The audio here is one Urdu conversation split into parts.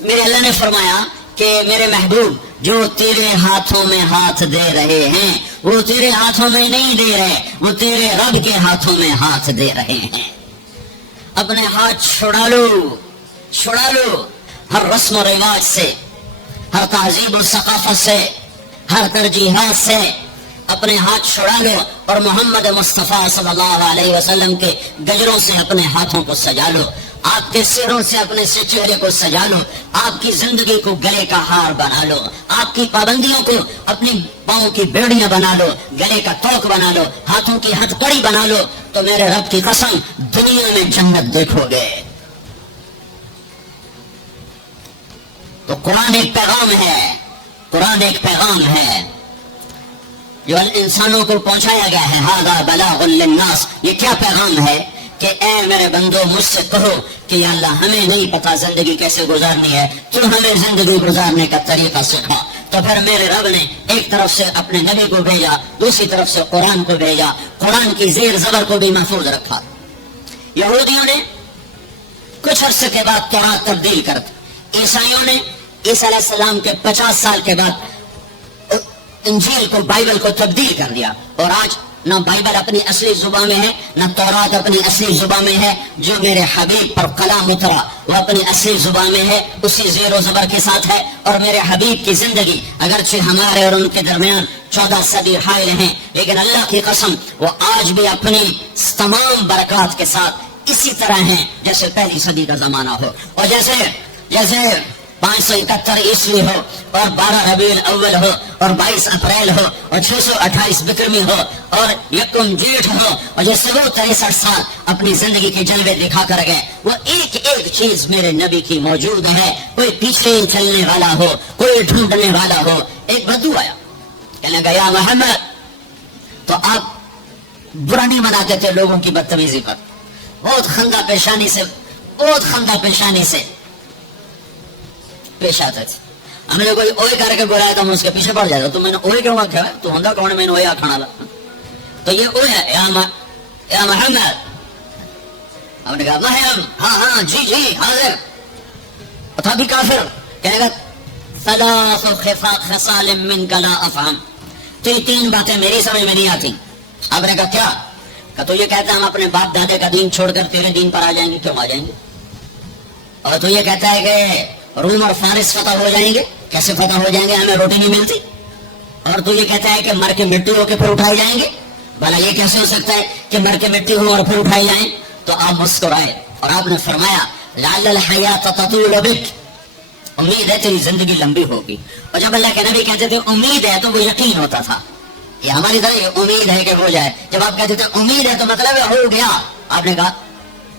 میرے اللہ نے فرمایا کہ میرے محبوب جو تیرے ہاتھوں میں ہاتھ دے رہے ہیں وہ تیرے ہاتھوں میں نہیں دے رہے، وہ تیرے رب کے ہاتھوں میں ہاتھ دے رہے ہیں۔ اپنے ہاتھ چھڑا لو ہر رسم و رواج سے، ہر تہذیب و ثقافت سے، ہر ترجیحات سے اپنے ہاتھ چھڑا لو اور محمد مصطفیٰ صلی اللہ علیہ وسلم کے گجروں سے اپنے ہاتھوں کو سجا لو، آپ کے سروں سے اپنے سے چہرے کو سجا لو، آپ کی زندگی کو گلے کا ہار بنا لو، آپ کی پابندیوں کو اپنی پاؤں کی بیڑیاں بنا لو، گلے کا توق بنا لو، ہاتھوں کی ہتھ کڑی بنا لو، تو میرے رب کی قسم دنیا میں جنت دیکھو گے۔ تو قرآن ایک پیغام ہے، قرآن ایک پیغام ہے جو انسانوں کو پہنچایا گیا ہے۔ ھذا بلاغ للناس، یہ کیا پیغام ہے کہ اے میرے بندو مجھ سے کہو کہ یا اللہ ہمیں نہیں پتا زندگی کیسے گزارنی ہے، تو ہمیں زندگی گزارنے کا طریقہ سکھا۔ تو پھر میرے رب نے ایک طرف سے اپنے نبی کو بھیجا، دوسری طرف سے قرآن کو بھیجا، قرآن کی زیر زبر کو بھی محفوظ رکھا۔ یہودیوں نے کچھ عرصے کے بعد تورات تبدیل کر دی، عیسائیوں نے عیسیٰ علیہ السلام کے 50 سال کے بعد انجیل کو، بائبل کو تبدیل کر دیا، اور آج نہ بائبل اپنی اصلی زبان میں ہے، نہ تورات اپنی اصلی زبان میں ہے، جو میرے حبیب پر کلام اترا وہ اپنی اصلی زبان میں ہے، اسی زیر و زبر کے ساتھ ہے، اور میرے حبیب کی زندگی اگرچہ ہمارے اور ان کے درمیان 14 صدی حائل ہیں، لیکن اللہ کی قسم وہ آج بھی اپنی تمام برکات کے ساتھ اسی طرح ہیں جیسے پہلی صدی کا زمانہ ہو، اور جیسے 571 عیسوی ہو اور 12 ربیع الاول ہو اور 22 اپریل ہو اور 628 بکرمی ہو اور یکم جیٹھ ہو، اور جیسے وہ 63 سال اپنی زندگی کے جلوے دکھا کر گئے، وہ ایک ایک چیز میرے نبی کی موجود ہے۔ کوئی پیچھے چلنے والا ہو، کوئی ڈھونڈنے والا ہو۔ ایک بدو آیا، کہنے لگا یا محمد، تو آپ برا نہیں مناتے تھے لوگوں کی بدتمیزی پر، بہت خندہ پیشانی سے پیش آتے تھے۔ ہم نے کوئی اوئے کر کے بلایا تو ہم اس کے پیچھے پڑ جاتا، تو میں نے اوئے کیوں آخیا ہے، تو ہندا کون میں نے اوئے آکھانا لا، تو یہ اوئے ہے یا محمد۔ ہم نے کہا محمد، ہاں جی حاضر، تھا بھی کافر، کہنے گا ثلاث خصال منک لا افہم، تو یہ 3 باتیں میری سمجھ میں نہیں آتی۔ آپ نے کہا کیا؟ کہ تو یہ کہتا ہے ہم اپنے باپ دادے کا دین چھوڑ کر تیرے دین پر آ جائیں گے، کیوں آ جائیں گے؟ اور تو یہ کہتا ہے کہ روم اور فارس فتح ہو جائیں گے، کیسے فتح ہو جائیں گے، ہمیں روٹی نہیں ملتی۔ اور تو یہ کہتا ہے کہ مر کے مٹی ہو کے پھر اٹھائے جائیں گے، بھلا یہ کیسے ہو سکتا ہے کہ مر کے مٹی ہو اور پھر اٹھائے جائیں؟ تو آپ مسکرائے اور آپ نے فرمایا لعل الحیات تطول بک، امید ہے تیری زندگی لمبی ہوگی۔ اور جب اللہ کے نبی کہتے تھے امید ہے تو وہ یقین ہوتا تھا، یہ ہماری طرح یہ امید ہے کہ ہو جائے۔ جب آپ کہتے تھے امید ہے تو مطلب ہے ہو گیا۔ آپ نے کہا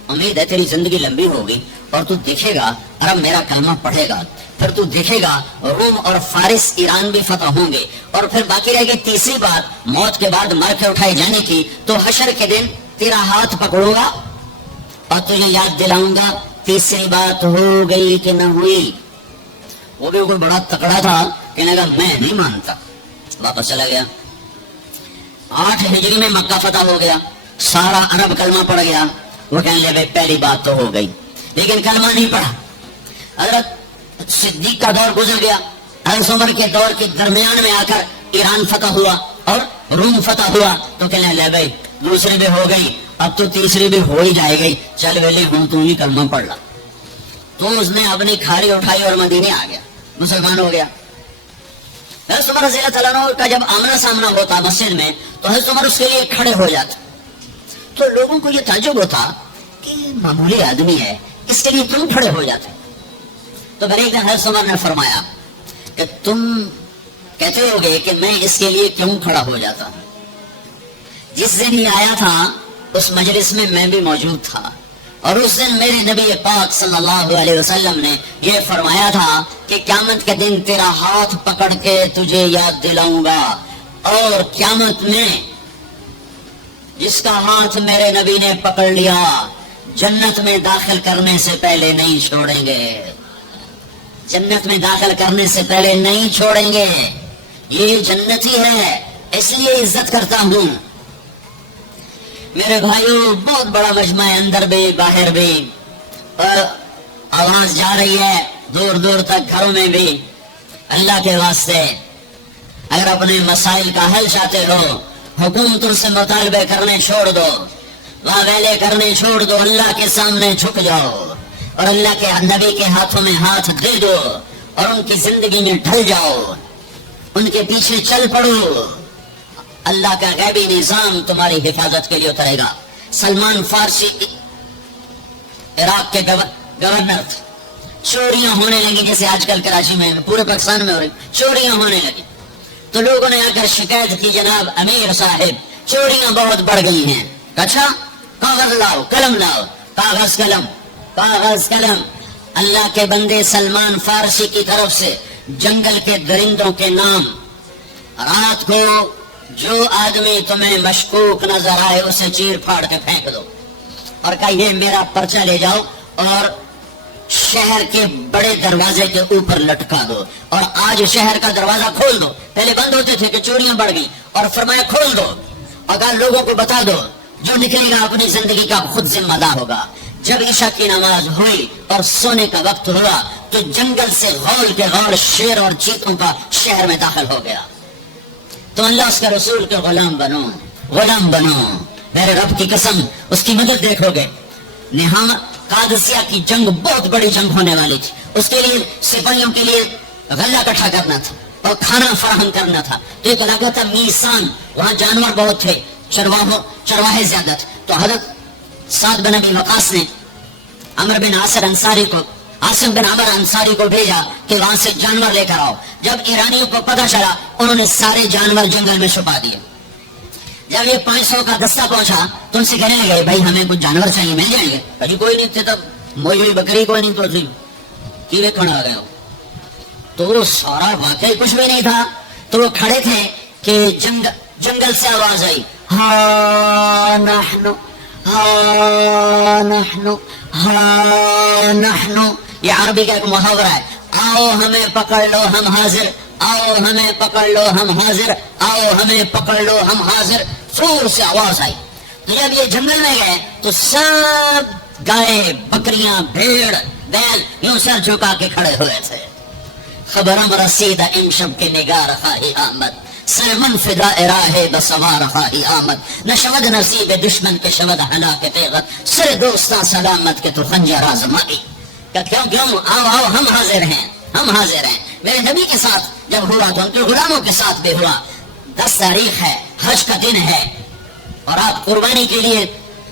امید ہے تیری زندگی لمبی ہوگی اور تو دیکھے گا عرب میرا کلمہ پڑھے گا، پھر تو دیکھے گا روم اور فارس ایران بھی فتح ہوں گے، اور پھر باقی رہے گی تیسری بات موت کے بعد مر کے اٹھائے جانے کی۔ تو حشر کے دن تیرا ہاتھ پکڑوں گا اور تجھے یاد دلاؤں گا تیسری بات ہو گئی کہ نہ ہوئی۔ وہ بھی کوئی بڑا تکڑا تھا، کہنے لگا میں نہیں مانتا، واپس چلا گیا۔ 8 ہجری میں مکہ فتح ہو گیا، سارا عرب کلمہ پڑھ گیا۔ وہ کہنے لگے پہلی بات تو ہو گئی، لیکن کلمہ نہیں پڑھا۔ حضرت صدیق کا دور گزر گیا، حضرت عمر کے دور کے درمیان میں آ کر ایران فتح ہوا اور روم فتح ہوا، تو کہنے لگے بھائی دوسری بھی ہو گئی، اب تو تیسری بھی ہو ہی جائے گی، چل ویلے ہوں تو ہی کلمہ پڑھ لا۔ تو اس نے اپنی کھاڑی اٹھائی اور مدینے آ گیا، مسلمان ہو گیا۔ حضرت عمر رضی اللہ تعالیٰ عنہ کا جب آمنا سامنا ہوتا مسجد میں تو حضرت عمر اس کے لیے کھڑے ہو جاتے، تو لوگوں کو یہ تعجب ہوتا کہ معمولی آدمی ہے، اس کے لیے کیوں کھڑے ہو جاتے؟ تو پھر ایک دن حضرت عمر نے فرمایا کہ تم کہتے ہو گے کہ میں اس کے لیے کیوں کھڑا ہو جاتا ہوں، جس دن یہ آیا تھا اس مجلس میں میں بھی موجود تھا، اور اس دن میرے نبی پاک صلی اللہ علیہ وسلم نے یہ فرمایا تھا کہ قیامت کے دن تیرا ہاتھ پکڑ کے تجھے یاد دلاؤں گا، اور قیامت میں جس کا ہاتھ میرے نبی نے پکڑ لیا جنت میں داخل کرنے سے پہلے نہیں چھوڑیں گے، جنت میں داخل کرنے سے پہلے نہیں چھوڑیں گے۔ یہ جنتی ہے، اس لیے عزت کرتا ہوں۔ میرے بھائیوں بہت بڑا مجمع ہے، اندر بھی باہر بھی، اور آواز جا رہی ہے دور دور تک گھروں میں بھی اللہ کے واسطے اگر اپنے مسائل کا حل چاہتے ہو حکومتوں سے مطالبے کرنے چھوڑ دو، واویلے کرنے چھوڑ دو، اللہ کے سامنے جھک جاؤ اور اللہ کے نبی کے ہاتھوں میں ہاتھ دے دو اور ان کی زندگی میں ڈھل جاؤ، ان کے پیچھے چل پڑو، اللہ کا غیبی نظام تمہاری حفاظت کے لیے اترے گا۔ سلمان فارسی عراق کے گورنر تھے، چوریاں ہونے لگی جیسے آج کل کراچی میں پورے پاکستان میں ہو رہی، چوریاں ہونے لگی تو لوگوں نے آ کر شکایت کی جناب امیر صاحب چوریاں بہت بڑھ گئی ہیں۔ اچھا کاغذ لاؤ، قلم لاؤ، کاغذ قلم، کاغذ قلم۔ اللہ کے بندے سلمان فارسی کی طرف سے جنگل کے درندوں کے نام، رات کو جو آدمی تمہیں مشکوک نظر آئے اسے چیر پھاڑ کے پھینک دو اور کہا یہ میرا پرچہ لے جاؤ اور شہر کے بڑے دروازے کے اوپر لٹکا دو، اور آج شہر کا دروازہ کھول دو، پہلے بند ہوتے تھے کہ چوریاں بڑھ گئی، اور فرمایا کھول دو، اگر لوگوں کو بتا دو جو نکلے گا اپنی زندگی کا خود ذمہ دار ہوگا۔ جب عشاء کی نماز ہوئی اور سونے کا وقت ہوا تو جنگل سے غول کے غول شیر اور چیتوں کا شہر میں داخل ہو گیا۔ تو اللہ اس کے رسول کے غلام بنو، غلام بنو، میرے رب کی قسم اس کی مدد دیکھو گے۔ نہاں قادسیہ کی جنگ بہت بڑی جنگ ہونے والی تھی، اس کے لیے سپاہیوں کے لیے غلہ اکٹھا کرنا تھا اور کھانا فراہم کرنا تھا، تو ایک علاقہ تھا میسان، وہاں جانور بہت تھے، چرواہے زیادہ تھے، تو حضرت سعد بن ابی وقاص نے عمر بن عاصر انصاری کو، عاصم بن عمر انصاری کو بھیجا کہ وہاں سے جانور لے کر آؤ۔ جب ایرانیوں کو پتہ چلا انہوں نے سارے جانور جنگل میں چھپا دیے۔ جب یہ 500 کا دستہ پہنچا تو ان سے کہنے لگے بھائی ہمیں کچھ جانور چاہیے، مل جائیں گے؟ ابھی کوئی نہیں تھے، تب موئی ہوئی بکری کوئی نہیں تو تھی، کیوے کھڑا آ گئے ہو؟ تو وہ سارا واقعی کچھ بھی نہیں تھا، تو وہ کھڑے تھے کہ جنگل سے آواز آئی، ہاں نحنو ہاں نحنو ہاں نحنو، یہ عربی کا ایک محاورہ ہے، آؤ ہمیں پکڑ لو ہم حاضر، آؤ ہمیں پکڑ لو ہم حاضر، آؤ ہمیں پکڑ لو ہم حاضر، زور سے آواز آئی۔ تو جب یہ جنگل میں گئے تو سب گائے بکریاں بھیڑ بیل یوں سر جھکا کے کھڑے ہوئے تھے۔ خبرم رسید امشب کے نگار خواہی آمد، سر من فدا راہ بسوار خواہی آمد، نہ شود نصیب دشمن کے شود ہلاک تیغت، سر دوستاں سلامت کے تو خنجر آزمائی۔ کہ کیوں آؤ آؤ ہم حاضر ہیں، ہم حاضر ہیں۔ میرے نبی کے ساتھ جب ہوا تو ان کے غلاموں کے ساتھ بھی ہوا۔ 10 تاریخ ہے، حج کا دن ہے، اور آپ قربانی کے لیے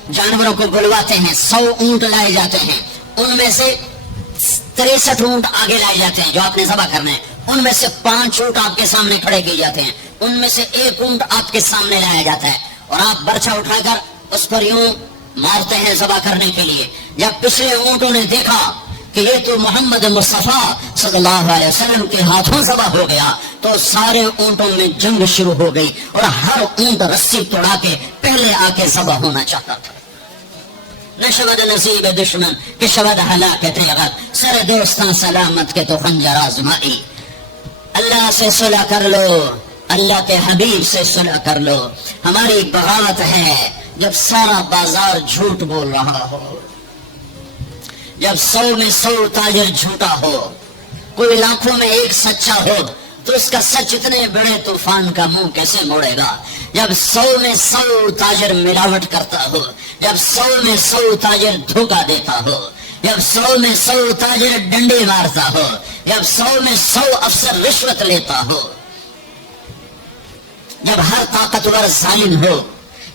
جانوروں کو بلواتے ہیں، 100 اونٹ لائے جاتے ہیں، ان میں سے 63 اونٹ آگے لائے جاتے ہیں جو آپ نے ذبح کرنا ہے، ان میں سے 5 اونٹ آپ کے سامنے کھڑے کیے جاتے ہیں، ان میں سے 1 اونٹ آپ کے سامنے لایا جاتا ہے، اور آپ برچھا اٹھا کر اس پر یوں مارتے ہیں ذبح کرنے کے لیے۔ جب پچھلے اونٹوں نے دیکھا کہ یہ تو محمد مصطفیٰ صلی اللہ علیہ وسلم کے ہاتھوں ذبح ہو گیا، تو سارے اونٹوں میں جنگ شروع ہو گئی اور ہر اونٹ رسی توڑا کے پہلے آ کے ذبح ہونا چاہتا تھا۔ نہ شود نصیب دشمن کہ شود ہلاک تیغت، سر دوستاں سلامت کے تو خنجر آزمائی۔ اللہ سے صلح کر لو، اللہ کے حبیب سے صلح کر لو۔ ہماری بغاوت ہے جب سارا بازار جھوٹ بول رہا ہو، جب 100 میں 100 تاجر جھوٹا ہو، کوئی لاکھوں میں ایک سچا ہو، تو اس کا سچ اتنے بڑے طوفان کا منہ کیسے موڑے گا؟ جب 100 میں 100 تاجر ملاوٹ کرتا ہو، جب 100 میں 100 تاجر دھوکہ دیتا ہو، جب 100 میں 100 تاجر ڈنڈے مارتا ہو، جب 100 میں 100 افسر رشوت لیتا ہو، جب ہر طاقتور ظالم ہو،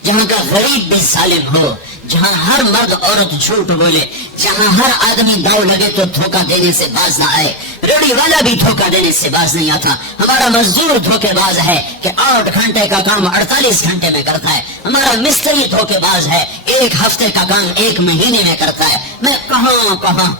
جہاں کا غریب بھی ظالم ہو، جہاں ہر مرد عورت جھوٹ بولے، جہاں ہر آدمی داؤ لگے تو دھوکہ دینے سے باز نہ آئے، ریڑھی والا بھی دھوکہ دینے سے باز نہیں آتا، ہمارا مزدور دھوکے باز ہے کہ 8 گھنٹے کا کام 48 گھنٹے میں کرتا ہے، ہمارا مستری دھوکے باز ہے 1 ہفتے کا کام 1 مہینے میں کرتا ہے۔ میں کہاں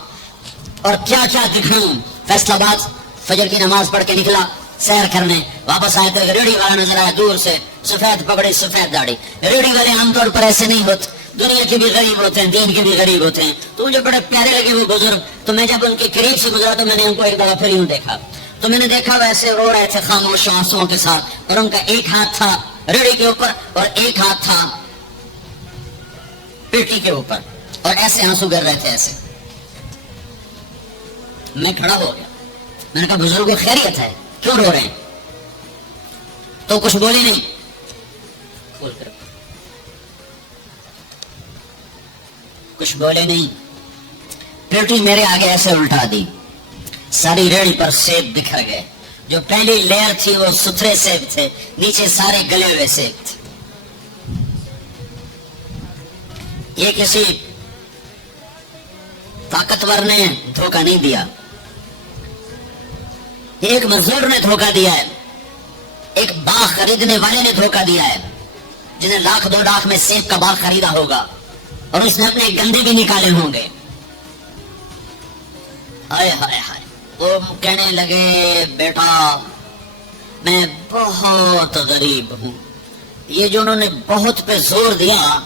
اور کیا کیا دکھاؤں۔ فیصلہ آباد فجر کی نماز پڑھ کے نکلا سیر کرنے، واپس آئے تو ریڑھی والا نظر آیا دور سے، سفید پگڑی سفید داڑھی۔ ریڑھی والے عام طور پر ایسے نہیں ہوتے، دنیا کے بھی غریب ہوتے ہیں، دین کے بھی غریب ہوتے ہیں، تو مجھے بڑے پیارے لگے وہ بزرگ۔ تو میں جب ان کے قریب سے گزرا تو میں نے ان کو ایک دفعہ پھر یوں دیکھا، تو میں نے دیکھا ویسے رو رہے تھے خاموش آنسوؤں کے ساتھ، اور ان کا ایک ہاتھ تھا ریڑھی کے اوپر اور ایک ہاتھ تھا پیٹی کے اوپر، اور ایسے آنسو گر رہے تھے ایسے۔ میں کھڑا ہو گیا، میں نے کہا بزرگوں خیریت ہے، کیوں رو رہے ہیں؟ تو کچھ بولے نہیں، کھول کر کچھ بولے نہیں، پیٹی میرے آگے ایسے الٹا دی، ساری ریڑھی پر سیب بکھر گئے، جو پہلی لیئر تھی وہ ستھرے سیب تھے، نیچے سارے گلے ہوئے سیب تھے۔ یہ کسی طاقتور نے دھوکہ نہیں دیا، ایک مزدور نے دھوکہ دیا ہے، ایک باغ خریدنے والے نے دھوکہ دیا ہے، جس نے 1 2 لاکھ میں سیب کا باغ خریدا ہوگا اور اس نے اپنے گندے بھی نکالے ہوں گے۔ ہائے ہائے ہائے، وہ کہنے لگے بیٹا میں بہت غریب ہوں، یہ جو انہوں نے بہت پہ زور دیا،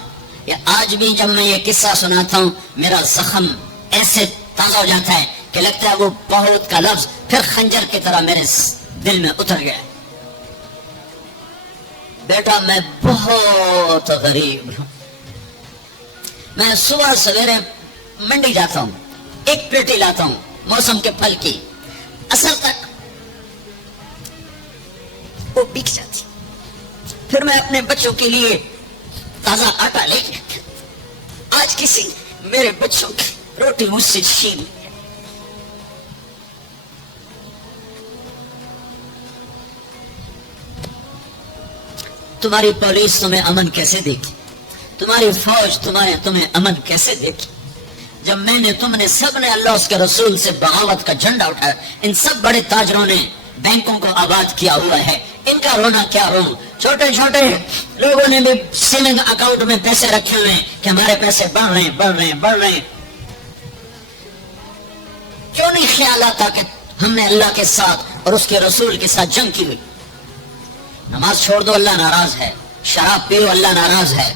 یہ آج بھی جب میں یہ قصہ سناتا ہوں میرا زخم ایسے تازہ ہو جاتا ہے کہ لگتا ہے وہ بہت کا لفظ پھر خنجر کی طرح میرے دل میں اتر گیا۔ بیٹا میں بہت غریب ہوں، میں صبح سویرے منڈی جاتا ہوں، ایک پیٹی لاتا ہوں موسم کے پھل کی، اثر تک وہ بک جاتی، پھر میں اپنے بچوں کے لیے تازہ آٹا لے کے، آج کسی میرے بچوں کی روٹی مجھ سے چھین، تمہاری پولیس تمہیں امن کیسے دیکھی، تمہاری فوج تمہیں امن کیسے دیکھی، جب میں نے تم نے سب نے اللہ اس کے رسول سے بغاوت کا جھنڈا اٹھایا، ان سب بڑے تاجروں نے بینکوں کو آباد کیا ہوا ہے، ان کا رونا کیا رو، چھوٹے چھوٹے لوگوں نے بھی سیونگ اکاؤنٹ میں پیسے رکھے ہوئے ہیں کہ ہمارے پیسے بڑھ رہے ہیں، کیوں نہیں خیال آتا کہ ہم نے اللہ کے ساتھ اور اس کے رسول کے ساتھ جنگ کی ہوئی؟ نماز چھوڑ دو اللہ ناراض ہے، شراب پیو اللہ ناراض ہے،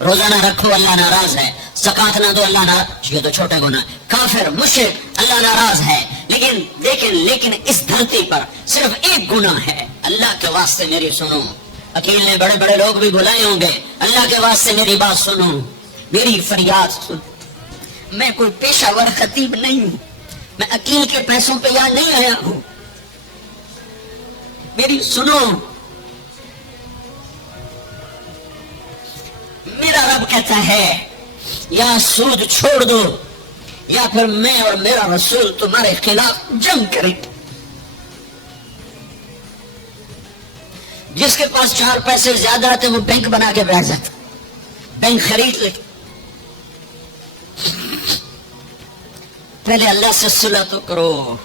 روزہ نہ رکھو اللہ ناراض ہے، زکات نہ دو اللہ ناراض، یہ تو چھوٹے گناہ، کافر مشرک اللہ ناراض ہے، لیکن اس دھرتی پر صرف ایک گناہ ہے، اللہ کے واسطے میری سنو، اکیل نے بڑے بڑے لوگ بھی بلائے ہوں گے، اللہ کے واسطے میری بات سنو، میری فریاد سنو، میں کوئی پیشہ ور خطیب نہیں ہوں، میں اکیل کے پیسوں پہ یہاں نہیں آیا ہوں، میری سنو، میرا رب کہتا ہے یا سود چھوڑ دو یا پھر میں اور میرا رسول تمہارے خلاف جنگ کریں۔ جس کے پاس 4 پیسے زیادہ آتے وہ بینک بنا کے بیٹھ جاتا، بینک خرید لے، پہلے اللہ سے صلح تو کرو۔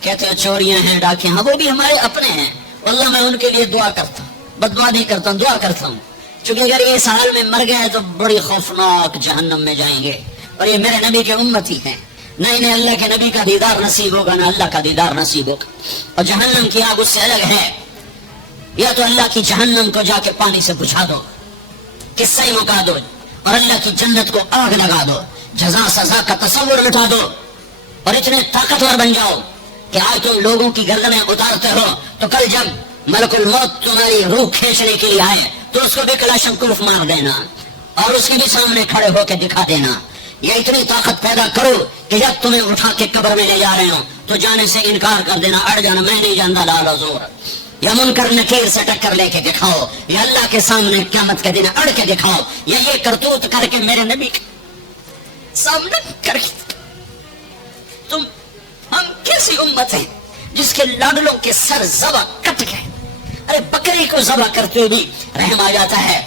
کہتے ہیں چوریاں ہیں، ڈاکیاں، ہاں وہ بھی ہمارے اپنے ہیں، اللہ میں ان کے لیے دعا کرتا ہوں، بد دعا نہیں کرتا ہوں، دعا کرتا ہوں، چونکہ اگر یہ اس حال میں مر گئے تو بڑی خوفناک جہنم میں جائیں گے، اور یہ میرے نبی کے امتی ہیں، نہ انہیں اللہ کے نبی کا دیدار نصیب ہوگا نہ اللہ کا دیدار نصیب ہوگا، اور جہنم کی آگ اس سے الگ ہے، یا تو اللہ کی جہنم کو جا کے پانی سے بجھا دو، قصہ ہی مکا دو، اور اللہ کی جنت کو آگ لگا دو، جزا سزا کا تصور مٹا دو، اور اتنے طاقتور بن جاؤ کہ آج تم لوگوں کی گردنیں اتارتے ہو تو کل جب ملک الموت تمہاری روح کھینچنے کے لیے آئے تو اس کو بھی کلاشنکوف مار دینا اور اس کے بھی سامنے کھڑے ہو کے دکھا دینا۔ یہ اتنی طاقت پیدا کرو کہ جب تمہیں اٹھا کے قبر میں لے جا رہے ہو تو جانے سے انکار کر دینا، اڑ جانا، میں نہیں جانتا لال حضور، یا منکر نکیر سے ٹکر لے کے دکھاؤ، یا اللہ کے سامنے قیامت کے دن اڑ کے دکھاؤ، یا یہ کرتوت کر کے میرے نبی کے سامنے کر کے تم ہم کیسی امت ہے جس کے لاڈلوں کے سر ذبح کٹ گئے؟ ارے بکری کو ذبح کرتے ہوئے بھی رحم آ جاتا ہے،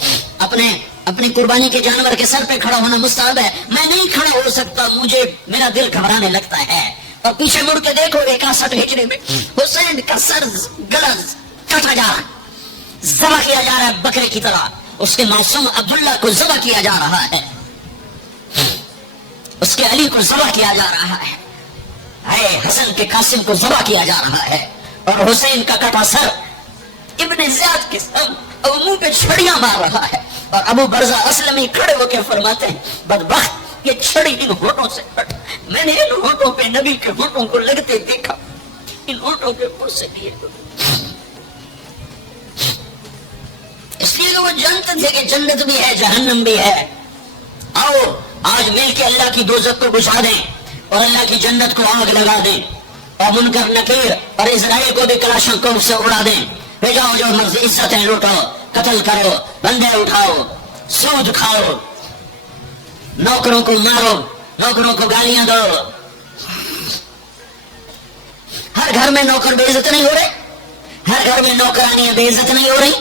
اپنی قربانی کے جانور کے سر پہ کھڑا ہونا مستحب ہے، میں نہیں کھڑا ہو سکتا، مجھے میرا دل گھبرانے لگتا ہے، اور پیچھے مڑ کے دیکھو 61 ہجری میں حسین کا سر گلا کاٹا جا رہا ہے، ذبح کیا جا رہا ہے بکرے کی طرح، اس کے معصوم عبداللہ کو ذبح کیا جا رہا ہے، اس کے علی کو ذبح کیا جا رہا ہے، حسن کے قاسم کو ذبح کیا جا رہا ہے، اور حسین کا کٹا سر ابن زیاد کے ساتھ منہ پہ چھڑیاں مار رہا ہے، اور ابو برزہ اسلمی کھڑے ہو کے فرماتے ہیں بدبخت یہ چھڑی ان ہونٹوں سے کٹ، میں نے ان ہونٹوں پہ نبی کے ہونٹوں کو لگتے دیکھا، ان ہونٹوں کے پر سے لیے، اس لیے وہ جانتے تھے کہ جنت بھی ہے جہنم بھی ہے، آؤ آج مل کے اللہ کی دوزخ کو بجھا دیں اور اللہ کی جنت کو آگ لگا دیں اور منکر نکیر اور اسرائیل کو بھی کلاشنکوف سے اڑا دیں. بھیجاؤ جو مرضی عزتیں لوٹو، قتل کرو، بندے اٹھاؤ، سود کھاؤ، نوکروں کو مارو، نوکروں کو گالیاں دو. ہر گھر میں نوکر بے عزت نہیں ہو رہے، ہر گھر میں نوکرانیاں بے عزت نہیں ہو رہی.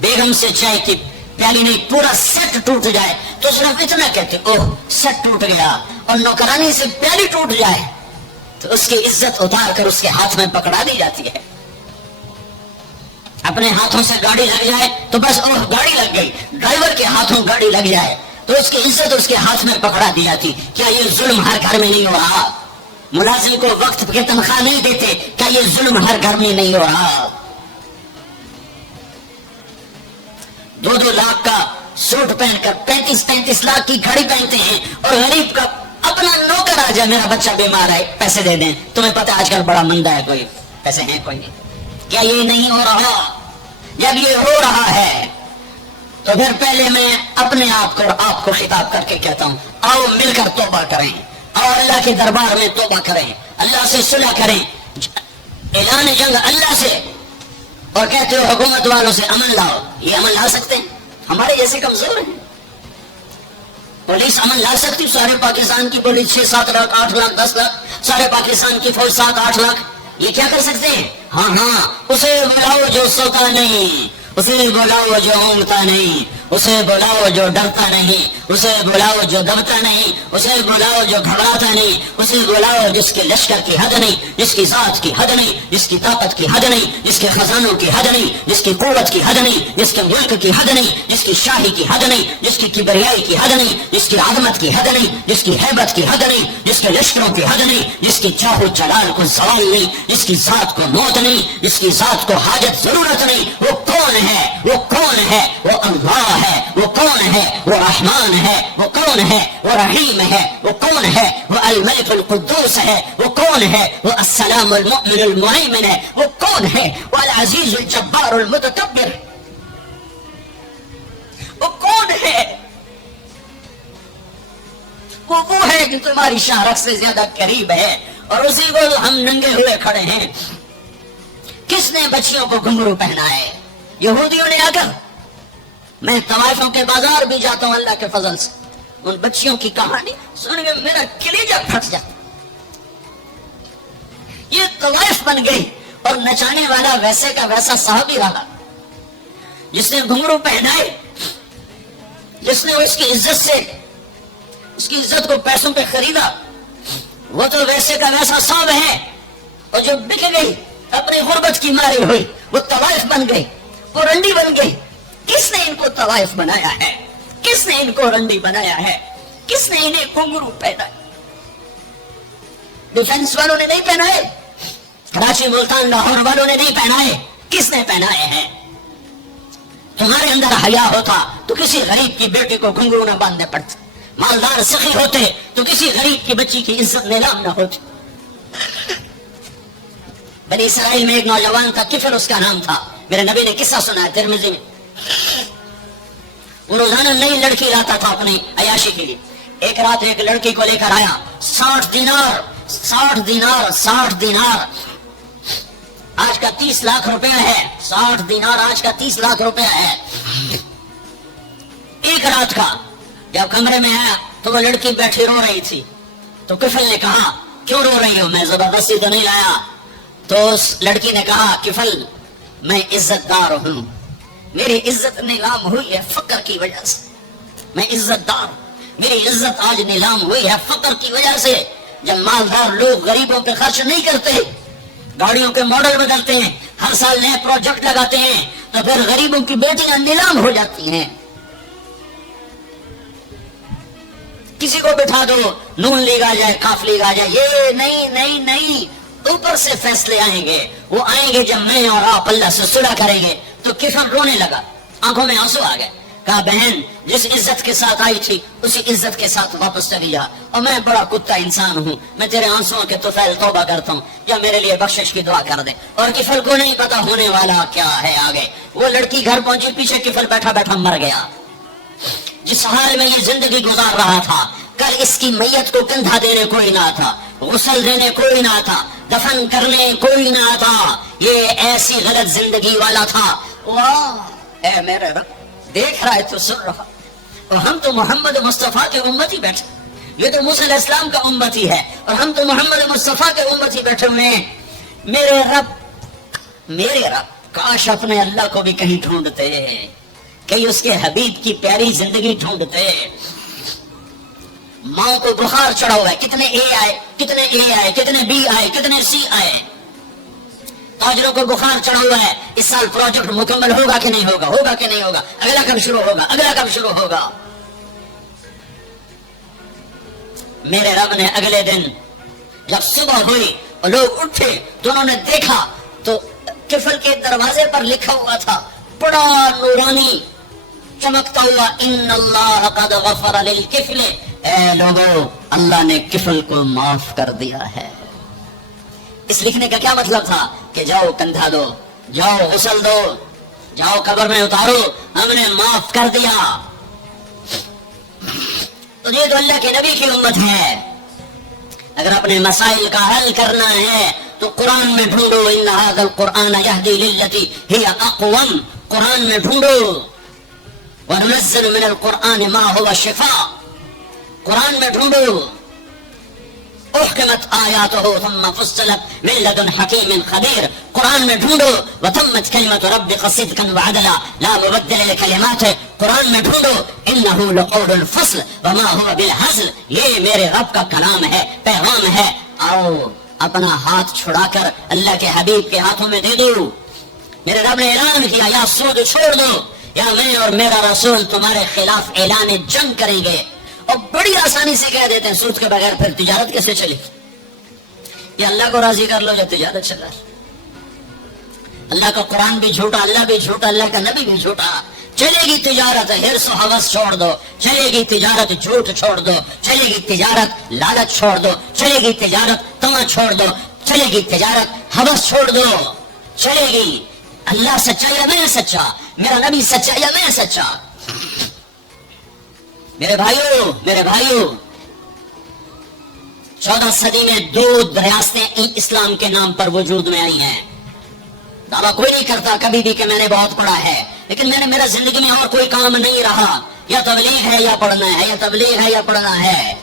بیگم سے چائے کی پیالی نہیں پورا سیٹ ٹوٹ جائے تو صرف اتنا کہتے اوہ سیٹ ٹوٹ گیا، اور نوکرانی سے پیالی ٹوٹ جائے تو اس کی عزت اتار کر اس کے ہاتھ میں پکڑا دی جاتی ہے. اپنے ہاتھوں سے گاڑی لگ جائے تو بس اوہ گاڑی لگ گئی، ڈرائیور کے ہاتھوں گاڑی لگ جائے تو اس کی عزت اس کے ہاتھ میں پکڑا دی جاتی. کیا یہ ظلم ہر گھر میں نہیں ہو رہا؟ ملازم کو وقت کی تنخواہ نہیں دیتے، کیا یہ ظلم ہر گھر میں نہیں ہو رہا؟ 2-2 لاکھ کا سوٹ پہن کر 35-35 لاکھ کی گھڑی پہنتے ہیں، اور غریب کا اپنا نوکر آ جائے میرا بچہ بیمار ہے پیسے دے دیں. تمہیں پتہ آج کل بڑا مندہ ہے، کوئی پیسے ہیں کوئی نہیں. کیا یہ نہیں ہو رہا؟ جب یہ ہو رہا ہے تو پھر پہلے میں اپنے آپ کو اور آپ کو خطاب کر کے کہتا ہوں، آؤ مل کر توبہ کریں، اور اللہ کے دربار میں توبہ کریں، اللہ سے صلح کریں. اعلان جنگ اللہ سے، اور کہتے ہو حکومت والوں سے امن لاؤ. یہ امن لا سکتے ہیں؟ ہمارے جیسے کمزور ہیں. پولیس امن لا سکتی؟ سارے پاکستان کی پولیس 6-7 لاکھ 8 لاکھ 10 لاکھ، سارے پاکستان کی فوج 7-8 لاکھ، یہ کیا کر سکتے ہیں؟ ہاں اسے بلاؤ جو سوتا نہیں، اسے بلاؤ جو اونگتا نہیں، اسے بلاؤ جو ڈرتا نہیں، اسے بلاؤ جو دبتا نہیں، اسے بلاؤ جو گھبراتا نہیں، اسے بلاؤ جس کے لشکر کی حد نہیں، جس کی ذات کی حد نہیں، جس کی طاقت کی حد نہیں، جس کے خزانوں کی حد نہیں، جس کی قوت کی حد نہیں، جس کے ملک کی حد نہیں، جس کی شاہی کی حد نہیں، جس کی کبریائی کی حد نہیں، جس کی عظمت کی حد نہیں، جس کی ہیبت کی حد نہیں، جس کے لشکروں کی حد نہیں، جس کی چاہو جلال کو زوال نہیں، جس کی ذات کو موت نہیں، جس کی ذات کو حاجت ضرورت نہیں. وہ کون ہے؟ وہ کون ہے؟ وہ اللہ ہے. وہ کون ہے؟ وہ رحمان ہے. وہ کون ہے؟ وہ رحیم ہے. وہ کون ہے؟ وہ الملک القدوس ہے. وہ کون ہے؟ وہ السلام المؤمن المہیمن ہے. وہ کون ہے؟ وہ العزیز الجبار المتکبر. وہ کون ہے؟ وہ ہے جو تمہاری شارخ سے زیادہ قریب ہے، اور اسی کو ہم ننگے ہوئے کھڑے ہیں. کس نے بچیوں کو گھنگرو پہنا ہے؟ یہودیوں نے. آ کر میں طوائفوں کے بازار بھی جاتا ہوں اللہ کے فضل سے، ان بچیوں کی کہانی سن کے میرا کلیجہ پھٹ جاتا. یہ طوائف بن گئی، اور نچانے والا ویسے کا ویسا صحابی رہا جس نے گھنگرو پہنائے، جس نے اس کی عزت سے اس کی عزت کو پیسوں پہ خریدا، وہ تو ویسے کا ویسا صاحب ہے. اور جو بک گئی اپنی غربت کی ماری ہوئی، وہ طوائف بن گئی، وہ رنڈی بن گئی. کس نے ان کو طوائف بنایا ہے؟ کس نے ان کو رنڈی بنایا ہے؟ کس نے انہیں گھنگرو پہنایا؟ ڈیفنس والوں نے نہیں پہنائے، کراچی ملتان لاہور والوں نے نہیں پہنائے. کس نے پہنائے ہیں؟ تمہارے اندر حیا ہوتا تو کسی غریب کی بیٹی کو گھنگرو نہ باندھنے پڑتے، مالدار سخی ہوتے تو کسی غریب کی بچی کی عزت نیلام نہ ہوتی. بنی اسرائیل میں ایک نوجوان تھا، کفر اس کا نام تھا. میرے نبی نے قصہ سنا ہے ترمذی میں. وہ روزانہ نئی لڑکی لاتا تھا اپنی عیاشی کے لیے. ایک رات ایک لڑکی کو لے کر آیا، 60 دینار آج کا 30 لاکھ روپیہ ہے. 60 دینار آج کا 30 لاکھ روپیہ ہے. ایک رات کا. جب کمرے میں آیا تو وہ لڑکی بیٹھی رو رہی تھی. تو کفل نے کہا کیوں رو رہی ہو؟ میں زبردستی تو نہیں لایا. تو اس لڑکی نے کہا کفل میں عزت دار ہوں، میری عزت نیلام ہوئی ہے فقر کی وجہ سے. میں عزت دار، میری عزت آج نیلام ہوئی ہے فقر کی وجہ سے. جب مالدار لوگ غریبوں پہ خرچ نہیں کرتے، گاڑیوں کے ماڈل بدلتے ہیں، ہر سال نئے پروجیکٹ لگاتے ہیں، تو پھر غریبوں کی بیٹیاں نیلام ہو جاتی ہیں. کسی کو بٹھا دو، نون لیگ آ جائے، کاف لیگ آ جائے، یہ نہیں اوپر سے فیصلے آئیں گے. وہ آئیں گے جب میں اور آپ اللہ سے صلح کریں گے. تو کفر رونے لگا، آنکھوں میں آنسو آ گئے. کہا بہن جس عزت کے ساتھ آئی تھی اسی عزت کے ساتھ واپس چلی جا، اور میں بڑا کتا انسان ہوں، میں تیرے آنسوؤں کے طفیل توبہ کرتا ہوں، یا میرے لیے بخشش کی دعا کر دے. اور کفل کو نہیں پتا ہونے والا کیا ہے آگے. وہ لڑکی گھر پہنچی، پیچھے کفل بیٹھا بیٹھا مر گیا. جس حال میں یہ زندگی گزار رہا تھا، کل اس کی میت کو کندھا دینے کوئی نہ تھا, غسل دینے کوئی نہ تھا, دفن کرنے کوئی نہ تھا, یہ ایسی غلط زندگی والا تھا. واہ اے میرے رب, دیکھ رہا ہے تو سن رہا, اور ہم تو محمد مصطفیٰ کے امتی بیٹھے, یہ تو موسیٰ علیہ السلام کا امتی ہے اور ہم تو محمد مصطفیٰ کے امتی بیٹھے ہوئے ہیں. میرے رب کاش اپنے اللہ کو بھی کہیں ڈھونڈتے, کہیں اس کے حبیب کی پیاری زندگی ڈھونڈتے. ماں کو بخار چڑھا ہوا ہے, کتنے اے آئے, کتنے اے آئے, کتنے بی آئے, کتنے سی آئے. تاجروں کو بخار چڑھا ہوا ہے, اس سال پروجیکٹ مکمل ہوگا کہ نہیں ہوگا, ہوگا کہ نہیں ہوگا, اگلا کب شروع ہوگا, اگلا کب شروع ہوگا. میرے رب نے اگلے دن جب صبح ہوئی اور لوگ اٹھے تو انہوں نے دیکھا تو کفل کے دروازے پر لکھا ہوا تھا بڑا نورانی چمکتا ہوا, ان اللہ قد غفر للکفل, اے لوگو اللہ نے کفل کو معاف کر دیا ہے. اس لکھنے کا کیا مطلب تھا کہ جاؤ کندھا دو, جاؤ غسل دو, جاؤ قبر میں اتارو, ہم نے معاف کر دیا. تو یہ تو اللہ کے نبی کی امت ہے. اگر اپنے مسائل کا حل کرنا ہے تو قرآن میں ڈھونڈو, ان ھذا القرآن یہدی للتی ہی اقوم, قرآن میں ڈھونڈو. وننزل من القرآن ما هو شفاء, قرآن میں ڈھونڈو. احکمت آیاتہ ثم فصلت من لدن حکیم خبیر, قرآن میں ڈھونڈو. وتمت کلمۃ ربک صدقا وعدلا لا مبدل لکلماتہ, قرآن میں ڈھونڈو. انہ لقول الفصل وما هو بالہزل, یہ میرے رب کا کلام ہے, پیغام ہے. آؤ اپنا ہاتھ چھڑا کر اللہ کے حبیب کے ہاتھوں میں دے دو. میرے رب نے اعلان کیا, یا سود چھوڑ دو یا میں اور میرا رسول تمہارے خلاف اعلان جنگ کریں گے. اور بڑی آسانی سے کہہ دیتے ہیں سود کے بغیر پھر تجارت کیسے چلے. یہ اللہ کو راضی کر لو جو تجارت چل رہا ہے. اللہ کا قرآن بھی جھوٹا, اللہ بھی جھوٹا, اللہ کا نبی بھی جھوٹا. چلے گی تجارت ہرس و ہوس چھوڑ دو, چلے گی تجارت جھوٹ چھوڑ دو, چلے گی تجارت لالچ چھوڑ دو, چلے گی تجارت تما چھوڑ دو, چلے گی تجارت ہوس چھوڑ دو. چلے گی. اللہ سچا یا میں سچا, میرا نبی سچا یا میں سچا. میرے بھائیوں 14 صدی میں 2 ریاستیں اسلام کے نام پر وجود میں آئی ہیں. دعویٰ کوئی نہیں کرتا کبھی بھی کہ میں نے بہت پڑھا ہے, لیکن میرا زندگی میں اور کوئی کام نہیں رہا, یا تبلیغ ہے یا پڑھنا ہے, یا تبلیغ ہے یا پڑھنا ہے.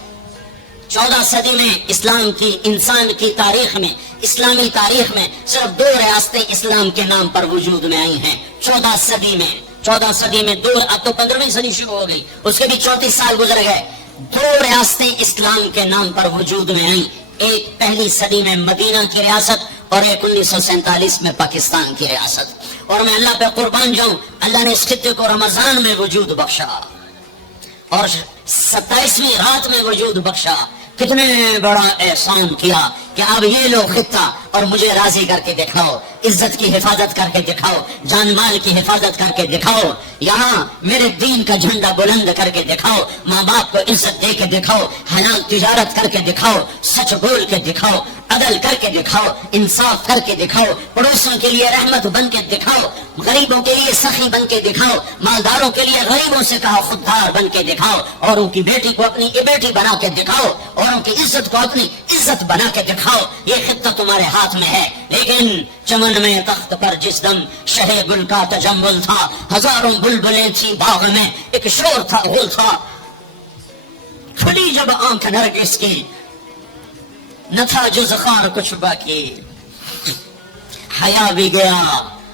14 صدی میں اسلام کی, انسان کی تاریخ میں, اسلامی تاریخ میں صرف 2 ریاستیں اسلام کے نام پر وجود میں آئی ہیں. 14 صدی میں 2, اب تو 15ویں صدی شروع ہو گئی, اس کے بھی 34 سال گزر گئے. 2 ریاستیں اسلام کے نام پر وجود میں آئیں. ایک پہلی صدی میں مدینہ کی ریاست اور ایک 1947 میں پاکستان کی ریاست. اور میں اللہ پہ قربان جاؤں, اللہ نے اس خطے کو رمضان میں وجود بخشا اور 27ویں رات میں وجود بخشا. کتنے بڑا احسان کیا کہ اب یہ لو خطہ اور مجھے راضی کر کے دکھاؤ, عزت کی حفاظت کر کے دکھاؤ, جان مال کی حفاظت کر کے دکھاؤ, یہاں میرے دین کا جھنڈا بلند کر کے دکھاؤ, ماں باپ کو عزت دے کے دکھاؤ, حلال تجارت کر کے دکھاؤ, سچ بول کے دکھاؤ, عدل کر کے دکھاؤ, انصاف کر کے دکھاؤ, پڑوسوں کے لیے رحمت بن کے دکھاؤ, غریبوں کے لیے سخی بن کے دکھاؤ, مالداروں کے لیے غریبوں سے کہا خوددار بن کے دکھاؤ, اوروں کی بیٹی کو اپنی بیٹی بنا کے دکھاؤ, اوروں کی عزت کو اپنی عزت بنا کے دکھاؤ. یہ خطہ تمہارے ہاتھ میں ہے. لیکن چمن میں تخت پر جس دم شہ گل کا تجمل تھا, ہزاروں بلبلیں تھی باغ میں, ایک شور تھا غل تھا, کھلی جب آنکھ نرگس کی نہ تھا جز خار کچھ باقی. حیا بھی گیا,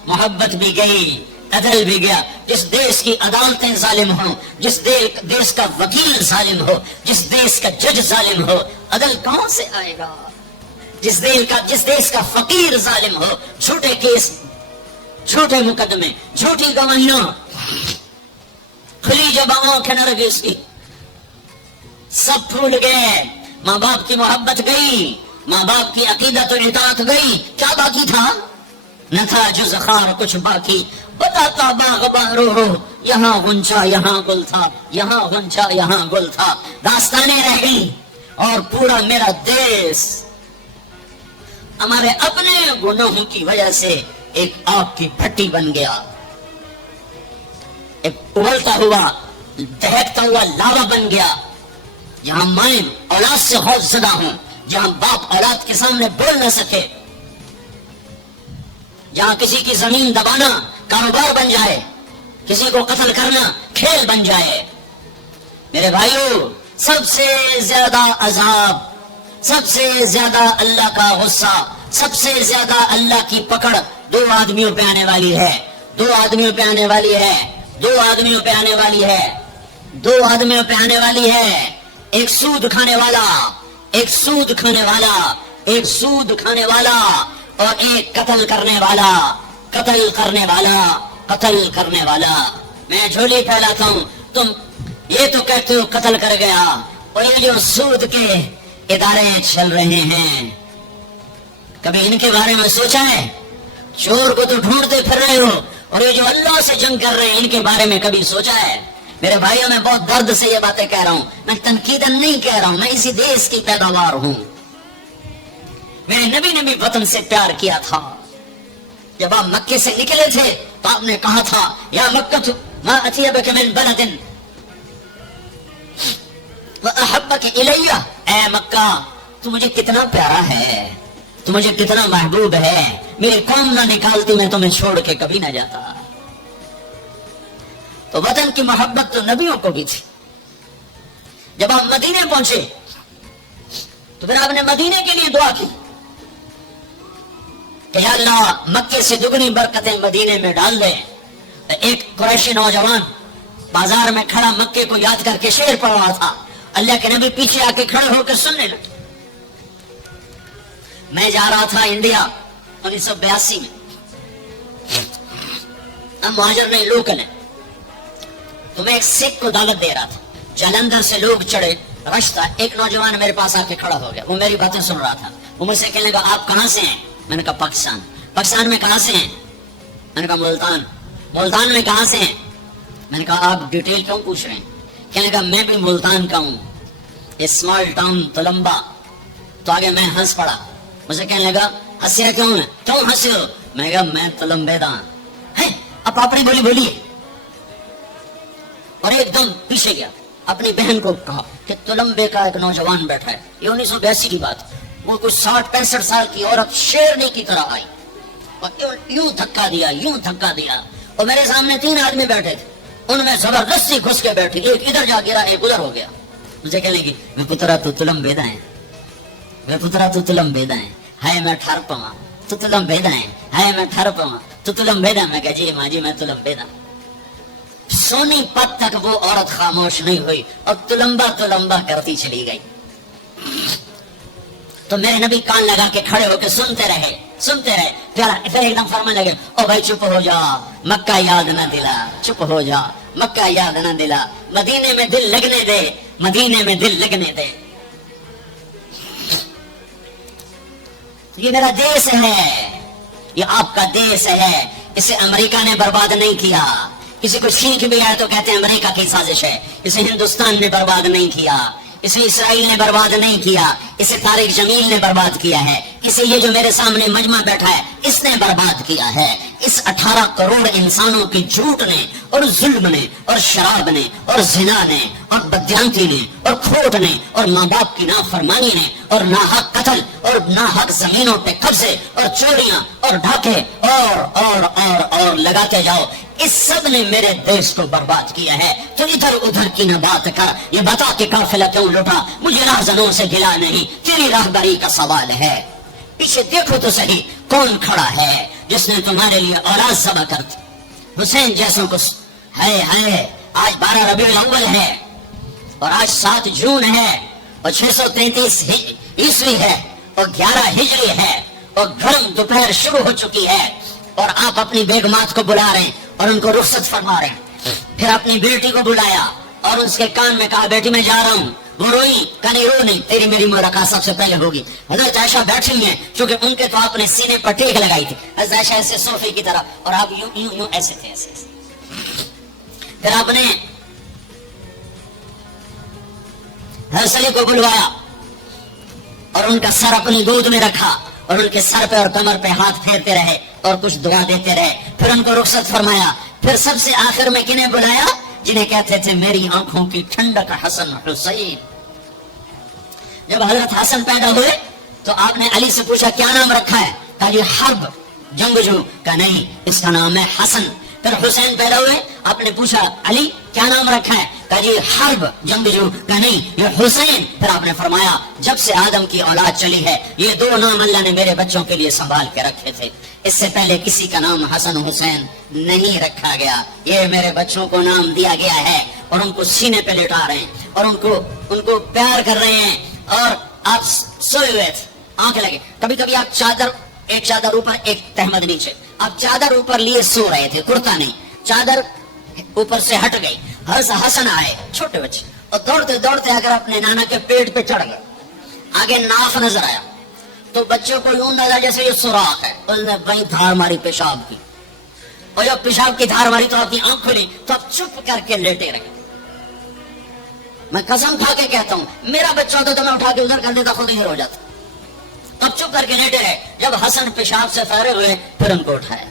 محبت بھی گئی, عدل بھی گیا. جس دیش کی عدالتیں ظالم ہوں, جس دیش کا وکیل ظالم ہو, جس دیش کا جج ظالم ہو, عدل کہاں سے آئے گا؟ جس دیش کا فقیر ظالم ہو, جھوٹے کیس, جھوٹے مقدمے, جھوٹی گواہیاں, کھلی جب آنکھ نرگس کی, سب پھول گئے. ماں باپ کی محبت گئی, ماں باپ کی عقیدت و اطاعت گئی, کیا باقی تھا؟ نہ تھا جز خار کچھ باقی. بتاتا باغ بارو رو, یہاں غنچہ یہاں گل تھا, یہاں غنچہ یہاں گل تھا. داستانیں رہ گئی اور پورا میرا دیش ہمارے اپنے گناہوں کی وجہ سے ایک آگ کی بھٹی بن گیا, ایک ابلتا ہوا دہکتا ہوا لاوا بن گیا. جہاں مائیں اولاد سے خوف زدہ ہوں، جہاں باپ اولاد کے سامنے بول نہ سکے، جہاں کسی کی زمین دبانا کاروبار بن جائے، کسی کو قتل کرنا کھیل بن جائے، میرے بھائیوں سب سے زیادہ عذاب، سب سے زیادہ اللہ کا غصہ، سب سے زیادہ اللہ کی پکڑ دو آدمیوں پہ آنے والی ہے، دو آدمیوں پہ آنے والی ہے، دو آدمیوں پہ آنے والی ہے، دو آدمیوں پہ آنے والی ہے، ایک سود کھانے والا، ایک سود کھانے والا، ایک سود کھانے والا، اور ایک قتل کرنے والا، قتل کرنے والا، قتل کرنے والا۔ میں جھولی پھیلاتا ہوں، تم یہ تو کہتے ہو قتل کر گیا، اور یہ جو سود کے ادارے چل رہے ہیں، کبھی ان کے بارے میں سوچا ہے؟ چور کو تو ڈھونڈتے پھر رہے ہو، اور یہ جو اللہ سے جنگ کر رہے ہیں ان کے بارے میں کبھی سوچا ہے؟ میرے بھائیوں میں بہت درد سے یہ باتیں کہہ رہا ہوں، میں تنقیدن نہیں کہہ رہا ہوں، میں اسی دیش کی پیداوار ہوں۔ میرے نبی نے بھی وطن سے پیار کیا تھا۔ جب آپ مکے سے نکلے تھے تو آپ نے کہا تھا یا مکہ ما اطیبک من بلد واحبک الی، اے مکہ تو مجھے کتنا پیارا ہے، تو مجھے کتنا محبوب ہے، میری قوم نہ نکالتی میں تمہیں چھوڑ کے کبھی نہ جاتا۔ تو وطن کی محبت تو نبیوں کو بھی تھی۔ جب آپ مدینے پہنچے تو پھر آپ نے مدینے کے لیے دعا کی کہ یا اللہ مکے سے دگنی برکتیں مدینے میں ڈال دیں۔ ایک قریشی نوجوان بازار میں کھڑا مکے کو یاد کر کے شعر پڑھ رہا تھا، اللہ کے نبی پیچھے آ کے کھڑے ہو کے سننے لگے۔ میں جا رہا تھا انڈیا 1982 میں، ہم مہاجر نہیں لوکل ہیں، تو میں ایک سکھ کو دعوت دے رہا تھا، جلندھر سے لوگ چڑھے، رش تھا، ایک نوجوان میرے پاس آ کے کھڑا ہو گیا، وہ میری باتیں سن رہا تھا، وہ مجھ سے کہنے لگا آپ کہاں سے ہیں؟ میں نے کہا پاکستان۔ پاکستان میں کہاں سے ہیں؟ میں نے کہا ملتان۔ ملتان میں کہاں سے ہیں؟ میں نے کہا آپ ڈیٹیل کیوں پوچھ رہے ہیں؟ کہنے لگا میں بھی ملتان کا ہوں، اسمال ٹاؤن تلمبا۔ تو آگے میں ہنس پڑا، مجھے کہنے لگا ہنسے کیوں ہے، کیوں ہنسے ہو؟ میں نے کہا میں تلمبے دا ہے، اب اپنی بولی بولیے۔ اور ایک دم پیچھے گیا، اپنی بہن کو کہا کہ تلمبے کا ایک نوجوان بیٹھا ہے، یہ 1982 کی بات، وہ کچھ 60-65 سال کی عورت شیرنی کی طرح آئی اور یوں دھکا دیا، یوں دھکا دیا، اور میرے سامنے 3 آدمی بیٹھے تھے، ان میں زبردستی گھس کے بیٹھی، ایک ادھر جا گرا، ایک ادھر ہو گیا۔ مجھے کہنے لگی میں پترا تو تلمبے دا ہے، میں پترا تو تلمبے دا ہے، ہائے میں ٹھر پوا تو تلمبے دا ہے، ہائے میں ٹھر پوا تو تلمبے دا۔ میں کہا جی ماں جی میں تلمبے دا۔ سونی پت تک وہ عورت خاموش نہیں ہوئی اور تلمبا تلمبا کرتی چلی گئی۔ تو میرے نبی کان لگا کے کھڑے ہو کے سنتے رہے، سنتے رہے، پھر ایک دم فرمانے لگے او بھائی چپ ہو جا، مکہ یاد نہ دلا، چپ ہو جا، مکہ یاد نہ دلا، مدینے میں دل لگنے دے، مدینے میں دل لگنے دے۔ یہ میرا دیس ہے، یہ آپ کا دیس ہے، اسے امریکہ نے برباد نہیں کیا۔ کسی کو چھینک بھی آئے تو کہتے ہیں امریکہ کی سازش ہے، اسے ہندوستان نے برباد نہیں کیا، اسے اسرائیل نے برباد نہیں کیا، اسے طارق جمیل نے برباد کیا ہے، اسے یہ جو میرے سامنے مجمع بیٹھا ہے اس نے برباد کیا ہے۔ اس 18 کروڑ انسانوں کی جھوٹ نے اور ظلم نے اور شراب نے اور زنا نے اور بدیانتی نے اور کھوٹ نے اور ماں باپ کی نافرمانی نے اور ناحق قتل اور ناحق زمینوں پہ قبضے اور چوریاں اور ڈھاکے اور لگاتے جاؤ، اس سب نے میرے دیش کو برباد کیا ہے۔ تو ادھر ادھر کی نہ بات کر، یہ بتا کہ قافلہ کیوں لٹا، مجھے راہزنوں سے گلا نہیں، تیری راہبری کا سوال ہے۔ پیچھے دیکھو تو صحیح کون کھڑا ہے جس نے تمہارے لیے اولاد ذبح کر دی، حسین جیسوں کو۔ ہے آج 12 ربیع الاول ہے اور آج 7 جون ہے اور 633 عیسوی ہے اور 11 ہجری ہے اور گرم دوپہر شروع ہو چکی ہے، اور آپ اپنی بیگمات کو بلا رہے ہیں اور ان کو رخصت فرما رہے ہیں۔ پھر اپنی بیٹی کو بلایا اور اس کے کان میں کہا بیٹی میں جا رہا ہوں، وہ روئی، کہا نہیں رو نہیں، تیری میری ملاقات سب سے پہلے ہوگی۔ حضرت عائشہ بیٹھی ہیں چونکہ ان کے تو آپ نے سینے پر ٹیک لگائی تھی، حضرت عائشہ ایسے صوفے کی طرح اور آپ یوں یوں یوں ایسے تھے، ایسے ایسے۔ پھر آپ نے حضرت علی کو بلوایا اور ان کا سر اپنی گود میں رکھا اور ان کے سر پہ اور کمر پہ ہاتھ پھیرتے رہے اور کچھ دعا دیتے رہے، پھر ان کو رخصت فرمایا۔ پھر سب سے آخر میں کنہیں بلایا؟ جنہیں کہتے تھے میری آنکھوں کی ٹھنڈک حسن حسین، جب حضرت حسن پیدا ہوئے تو آپ نے علی سے پوچھا کیا نام رکھا ہے؟ کہا یہ حرب، جنگجو. کہا نہیں، اس کا نام ہے حسن. پھر حسین پیدا ہوئے، آپ نے پوچھا علی کیا نام رکھا ہے؟ کہا جی حرب، جنگجو. کہا نہیں، یہ حسین. پھر آپ نے فرمایا جب سے آدم کی اولاد چلی ہے یہ دو نام اللہ نے میرے بچوں کے لیے سنبھال کے رکھے تھے، اس سے پہلے کسی کا نام حسن حسین نہیں رکھا گیا. یہ میرے بچوں کو نام دیا گیا ہے اور ان کو سینے پہ لٹا رہے ہیں اور ان کو پیار کر رہے ہیں. اور آپ سوئے ہوئے تھے، آنکھ لگے، کبھی کبھی آپ ایک چادر اوپر ایک تہمد نیچے، آپ چادر اوپر لیے سو رہے تھے، کرتا نہیں، چادر اوپر سے ہٹ گئی. حسن آئے چھوٹے بچے اور دوڑتے دوڑتے اگر اپنے نانا کے پیٹ پہ چڑھ گئے، آگے ناف نظر آیا تو بچوں کو یوں نظر جیسے یہ سوراخ ہے، اس نے وہیں دھار ماری پیشاب کی، اور جب پیشاب کی دھار ماری تو اپنی آنکھ کھلی تو اب چپ کر کے لیٹے رہے. میں قسم کھا کے کہتا ہوں میرا بچہ ہوتا تو میں اٹھا کے ادھر کر دیتا، خود ادھر ہو جاتا. اب چپ کر کے لیٹے رہے. جب حسن پیشاب سے فارغ ہوئے پھر ان کو اٹھایا.